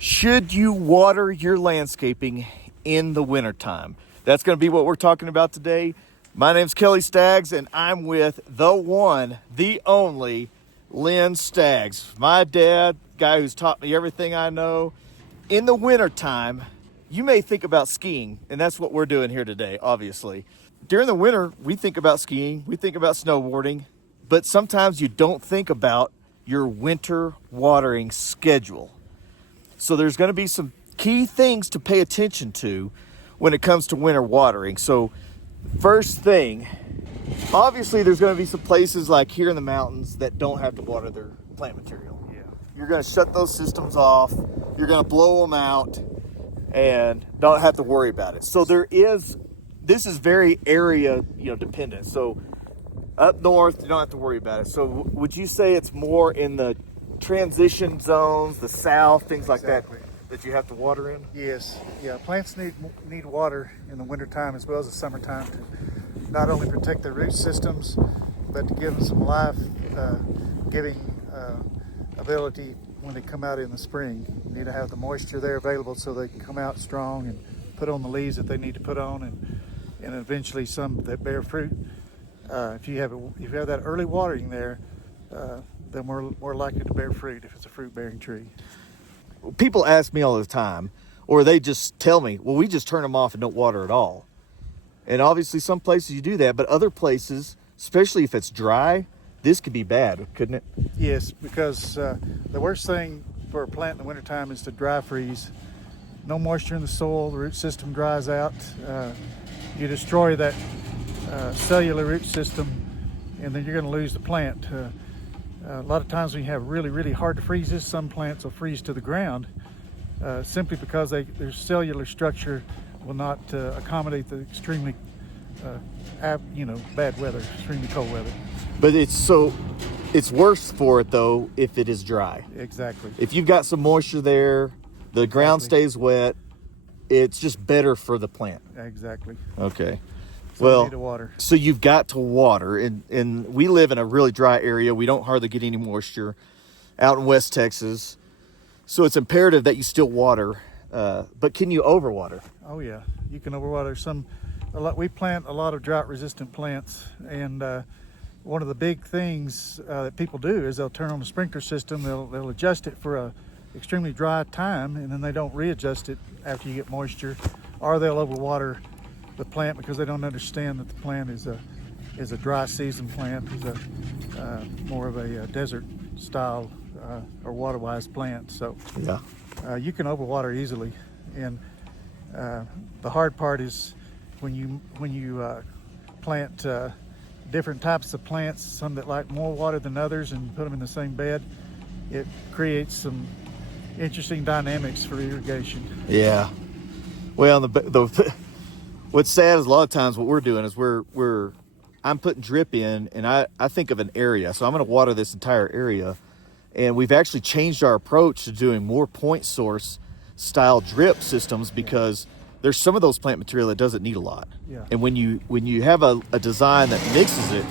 Should you water your landscaping in the wintertime? That's going to be what we're talking about today. My name's Kelly Staggs, and I'm with the one, the only, Lynn Staggs. My dad, guy who's taught me everything I know. In the wintertime, you may think about skiing, and that's what we're doing here today, obviously. During the winter, we think about skiing, we think about snowboarding, but sometimes you don't think about your winter watering schedule. So there's going to be some key things to pay attention to when it comes to winter watering. So first thing, obviously there's going to be some places like here in the mountains that don't have to water their plant material. Yeah. You're going to shut those systems off. You're going to blow them out and don't have to worry about it. So this is very area, dependent. So up north, you don't have to worry about it. So would you say it's more in the transition zones, the south, things like Exactly. that you have to water in? Yes. Yeah. Plants need water in the wintertime as well as the summertime to not only protect their root systems, but to give them some life giving ability when they come out in the spring. You need to have the moisture there available so they can come out strong and put on the leaves that they need to put on, and eventually some that bear fruit. If you have that early watering there, then we're more likely to bear fruit if it's a fruit-bearing tree. People ask me all the time, or they just tell me, well, we just turn them off and don't water at all. And obviously some places you do that, but other places, especially if it's dry, this could be bad, couldn't it? Yes, because the worst thing for a plant in the wintertime is to dry freeze. No moisture in the soil, the root system dries out. You destroy that cellular root system, and then you're going to lose the plant. A lot of times when you have really, really hard to freezes, some plants will freeze to the ground simply because their cellular structure will not accommodate the extremely bad weather, extremely cold weather. But it's worse for it though if it is dry. Exactly. If you've got some moisture there, the ground stays wet, it's just better for the plant. Exactly. Okay. So Well, you need to water. So you've got to water, and we live in a really dry area. We don't hardly get any moisture out in West Texas. So it's imperative that you still water, but can you overwater? Oh yeah, you can overwater we plant a lot of drought-resistant plants, and one of the big things that people do is they'll turn on the sprinkler system. They'll adjust it for a extremely dry time, and then they don't readjust it after you get moisture, or they'll overwater the plant because they don't understand that the plant is a dry season plant, is a more of a desert style or water-wise plant. So Yeah. you can overwater easily, and the hard part is when you plant different types of plants, some that like more water than others, and put them in the same bed. It creates some interesting dynamics for irrigation. Yeah. Well, what's sad is a lot of times what we're doing is I'm putting drip in, and I think of an area. So I'm going to water this entire area. And we've actually changed our approach to doing more point source style drip systems because there's some of those plant material that doesn't need a lot. Yeah. And when you have a design that mixes it,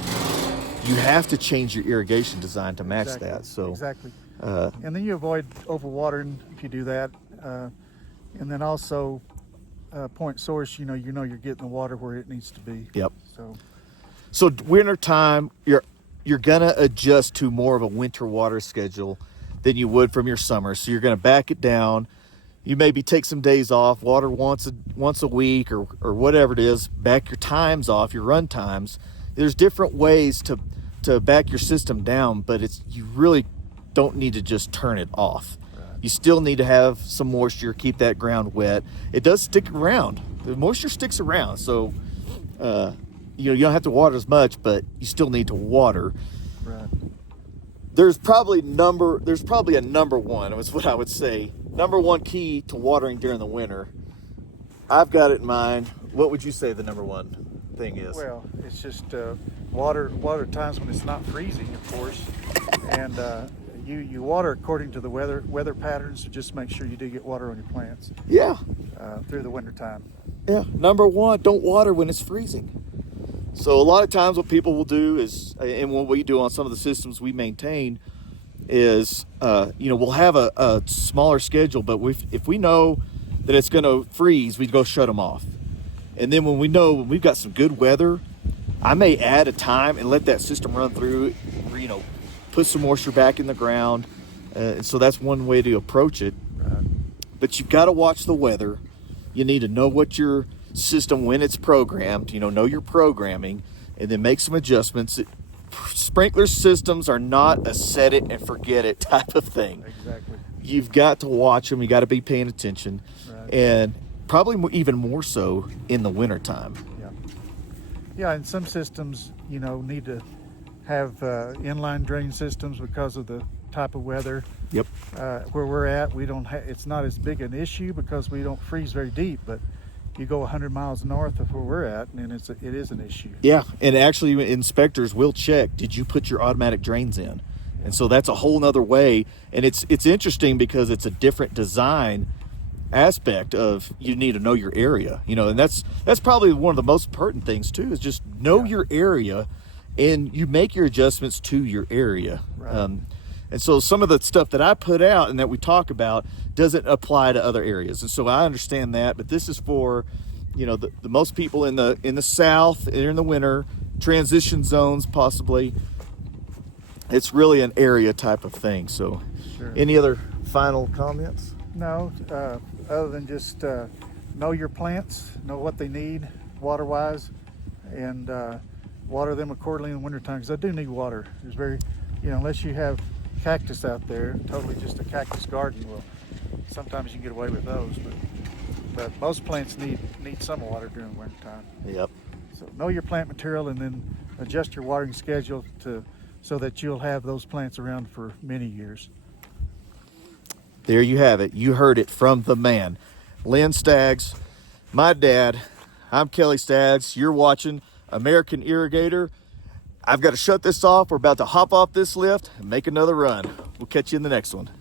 you have to change your irrigation design to match that. So exactly. And then you avoid overwatering if you do that. And then also point source, you're getting the water where it needs to be. Yep. So winter time, you're gonna adjust to more of a winter water schedule than you would from your summer. So you're gonna back it down. You maybe take some days off, water once a week or whatever it is. Back your times off, your run times. There's different ways to back your system down, but you really don't need to just turn it off. You still need to have some moisture, keep that ground wet. It does stick around. The moisture sticks around, so you don't have to water as much, but you still need to water. right. There's probably a number one, is what I would say. Number one key to watering during the winter. I've got it in mind. What would you say the number one thing is? Well, it's just water at times when it's not freezing, of course, and you water according to the weather patterns. So just make sure you do get water on your plants. Yeah. Through the winter time. Yeah. Number one, don't water when it's freezing. So a lot of times what people will do is, and what we do on some of the systems we maintain, is, we'll have a smaller schedule, but if we know that it's going to freeze, we go shut them off. And then when we've got some good weather, I may add a time and let that system run through, put some moisture back in the ground. And so that's one way to approach it. But you've got to watch the weather. You need to know what your system, when it's programmed, know your programming, and then make some adjustments. Sprinkler systems are not a set it and forget it type of thing. Exactly. You've got to watch them. You got to be paying attention. Right. And probably even more so in the wintertime. Yeah, and some systems, need to have inline drain systems because of the type of weather. Yep. Where we're at, it's not as big an issue because we don't freeze very deep, but you go 100 miles north of where we're at, and it is an issue. Yeah, and actually inspectors will check, did you put your automatic drains in? And so that's a whole nother way. And it's interesting because it's a different design aspect of, you need to know your area, and that's probably one of the most important things too, is just know your area, and you make your adjustments to your area. Right. And so some of the stuff that I put out and that we talk about doesn't apply to other areas. And so I understand that, but this is for, the most people in the South, in the winter, transition zones possibly. It's really an area type of thing. So Sure. Any other final comments? No, other than just know your plants, know what they need water-wise, and water them accordingly in the wintertime, because they do need water. There's unless you have cactus out there, totally just a cactus garden, sometimes you can get away with those, but most plants need some water during the wintertime. Yep. So know your plant material, and then adjust your watering schedule so that you'll have those plants around for many years. There you have it. You heard it from the man, Lynn Staggs, my dad. I'm Kelly Staggs. You're watching American Irrigator. I've got to shut this off. We're about to hop off this lift and make another run. We'll catch you in the next one.